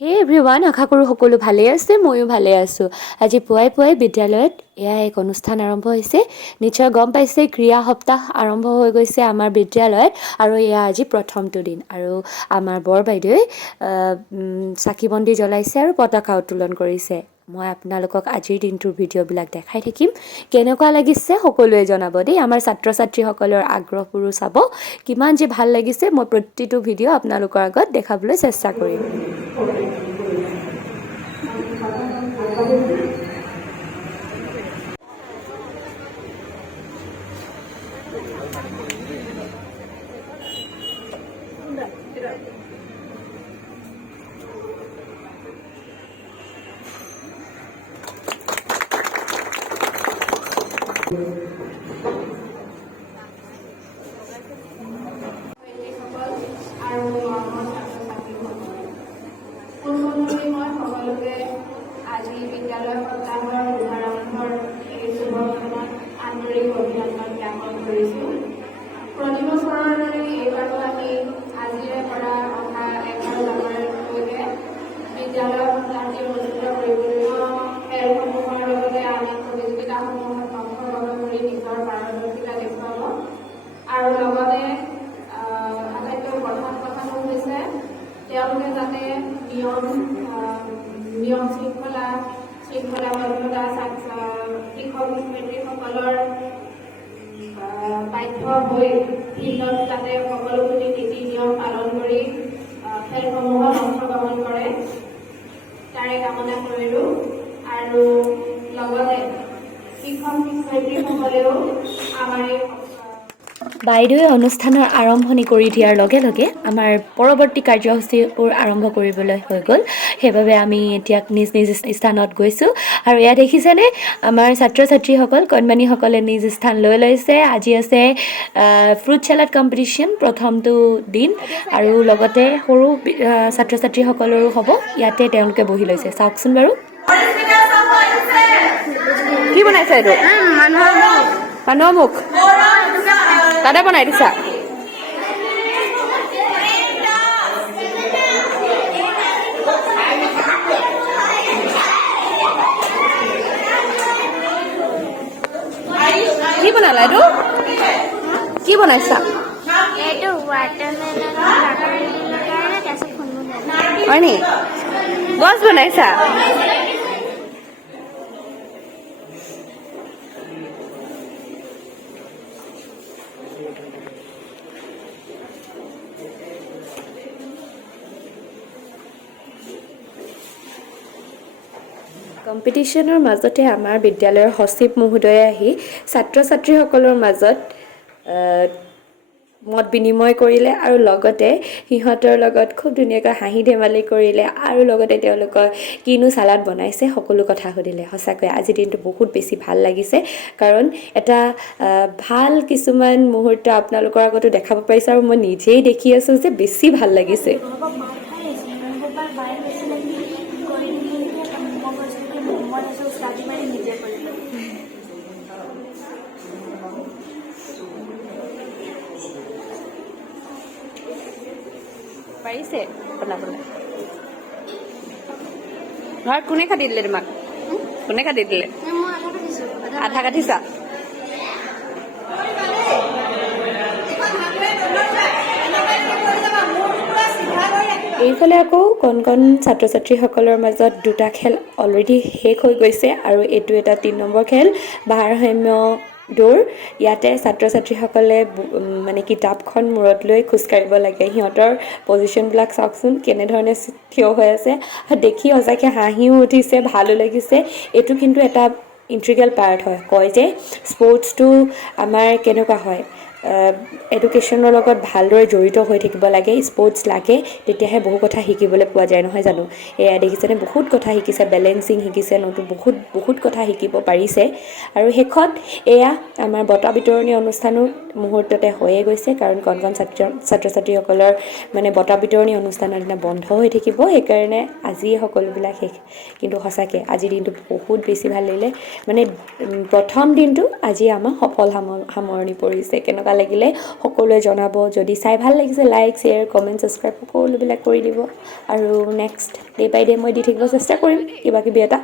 হে এভৰিৱান, আশা কৰোঁ সকলো ভালেই আছে, ময়ো ভালে আছোঁ। আজি পুৱাই পুৱাই বিদ্যালয়ত এয়া এক অনুষ্ঠান আৰম্ভ হৈছে। নিশ্চয় গম পাইছে, ক্ৰীড়া সপ্তাহ আৰম্ভ হৈ গৈছে আমাৰ বিদ্যালয়ত আৰু এয়া আজি প্ৰথমটো দিন। আৰু আমাৰ বৰ বাইদেৱে চাকি বন্তি জ্বলাইছে আৰু পতাকা উত্তোলন কৰিছে। মই আপোনালোকক আজিৰ দিনটোৰ ভিডিঅ'বিলাক দেখাই থাকিম। কেনেকুৱা লাগিছে সকলোৱে জনাব দেই। আমাৰ ছাত্ৰ ছাত্ৰীসকলৰ আগ্ৰহবোৰো চাব। কিমান যে ভাল লাগিছে, মই প্ৰতিটো ভিডিঅ' আপোনালোকৰ আগত দেখাবলৈ চেষ্টা কৰিম। আজি বিদ্যালয় সপ্তাহৰ শুভাৰম্ভৰ এই শুভক্ষণত আন্তৰিক অভিনন্দন জ্ঞাপন কৰিছোঁ। প্ৰতি বছৰৰ দৰে এইবাৰো আমি আজিৰে পৰা অহা 11 জানুৱাৰীলৈকে বিদ্যালয় সপ্তাহটি অনুষ্ঠিত কৰিবলৈ খেলসমূহৰ লগতে আমি প্ৰতিযোগিতাসমূহত অংশগ্ৰহণ কৰি নিজৰ পাৰদৰ্শিতা দেখুৱাব। আৰু লগতে আটাইতকৈ প্ৰধান কথাটো হৈছে তেওঁলোকে যাতে নিয়ম শৃংখলাবদ্ধতা শিক্ষক শিক্ষয়িত্ৰীসকলৰ বাধ্য হৈ ফিল্ডত যাতে সকলোখিনি নীতি নিয়ম পালন কৰি খেলসমূহত অংশগ্ৰহণ কৰে তাৰে কামনা কৰিলোঁ। আৰু লগতে শিক্ষক শিক্ষয়িত্ৰীসকলেও আমাৰ এই বাইদেৱে অনুষ্ঠানৰ আৰম্ভণি কৰি দিয়াৰ লগে লগে আমাৰ পৰৱৰ্তী কাৰ্যসূচীবোৰ আৰম্ভ কৰিবলৈ হৈ গ'ল। সেইবাবে আমি এতিয়া নিজ নিজ স্থানত গৈছোঁ। আৰু এয়া দেখিছেনে, আমাৰ ছাত্ৰ ছাত্ৰীসকল কণমানিসকলে নিজ স্থান লৈ লৈছে। আজি আছে ফ্ৰুট চালাড কম্পিটিশ্যন, প্ৰথমটো দিন। আৰু লগতে সৰু ছাত্ৰ ছাত্ৰীসকলৰো হ'ব। ইয়াতে তেওঁলোকে বহি লৈছে। চাওকচোন বাৰু, কি বনাইছে এইটো? মানুহৰ মুখ তাতে বনাই দিছা? কি বনালা এইটো? কি বনাইছা? এইটো ৱাটাৰমেলন তাৰপিছত হয় নি? গছ বনাইছা? কম্পিটিশ্যনৰ মাজতে আমাৰ বিদ্যালয়ৰ সচিব মহোদয়ে আহি ছাত্ৰ ছাত্ৰীসকলৰ মাজত মত বিনিময় কৰিলে আৰু লগতে সিহঁতৰ লগত খুব ধুনীয়াকৈ হাঁহি ধেমালি কৰিলে আৰু লগতে তেওঁলোকৰ কিনো চালাড বনাইছে সকলো কথা সুধিলে। সঁচাকৈ আজি দিনটো বহুত বেছি ভাল লাগিছে, কাৰণ এটা ভাল কিছুমান মুহূৰ্ত আপোনালোকৰ আগতো দেখাব পাৰিছোঁ আৰু মই নিজেই দেখি আছোঁ যে বেছি ভাল লাগিছে। পাৰিছে বনাবলৈ? ঘৰত কোনে কাটি দিলে তোমাক? কোনে কাটি দিলে? আধা কাটিছা? এইফালে আকৌ কণ কণ ছাত্ৰ ছাত্ৰীসকলৰ মাজত দুটা খেল অলৰেডি শেষ হৈ গৈছে আৰু এইটো এটা ৩ নম্বৰ খেল, ভাৰসাম্য দৌৰ। ইয়াতে ছাত্ৰ ছাত্ৰীসকলে মানে কিতাপখন মূৰত লৈ খোজকাঢ়িব লাগে। সিহঁতৰ পজিশ্যনবিলাক চাওকচোন কেনেধৰণে থিয় হৈ আছে। দেখি সঁচাকৈ হাঁহিও উঠিছে, ভালো লাগিছে। এইটো কিন্তু এটা ইণ্টিগ্ৰেল পাৰ্ট হয়। কয় যে স্পৰ্টছটো আমাৰ কেনেকুৱা হয়, এডুকেশ্যনৰ লগত ভালদৰে জড়িত হৈ থাকিব লাগে, স্পৰ্টছ লাগে, তেতিয়াহে বহু কথা শিকিবলৈ পোৱা যায়, নহয় জানো? এয়া দেখিছেনে, বহুত কথা শিকিছে, বেলেঞ্চিং শিকিছে, নতুন বহুত কথা শিকিব পাৰিছে। আৰু শেষত এয়া আমাৰ বঁটা বিতৰণী অনুষ্ঠানো মুহূৰ্ততে হৈয়ে গৈছে, কাৰণ কণ কণ ছাত্ৰ ছাত্ৰীসকলৰ মানে বঁটা বিতৰণী অনুষ্ঠানৰ দিনা বন্ধ হৈ থাকিব, সেইকাৰণে আজি সকলোবিলাক শেষ। কিন্তু সঁচাকৈ আজিৰ দিনটো বহুত বেছি ভাল লাগিলে। মানে প্ৰথম দিনটো আজি আমাৰ সফল সামৰণি পৰিছে। কেনেকুৱা লগা লাগিলে সকলোৱে জনাব যদি চাই ভাল লাগিছে লাইক শ্বেয়াৰ কমেণ্ট ছাবস্ক্ৰাইব সকলোবিলাক কৰি দিব আৰু নেক্সট ডে বাই ডে মই দি থাকিব চেষ্টা কৰিম কিবা কিবি এটা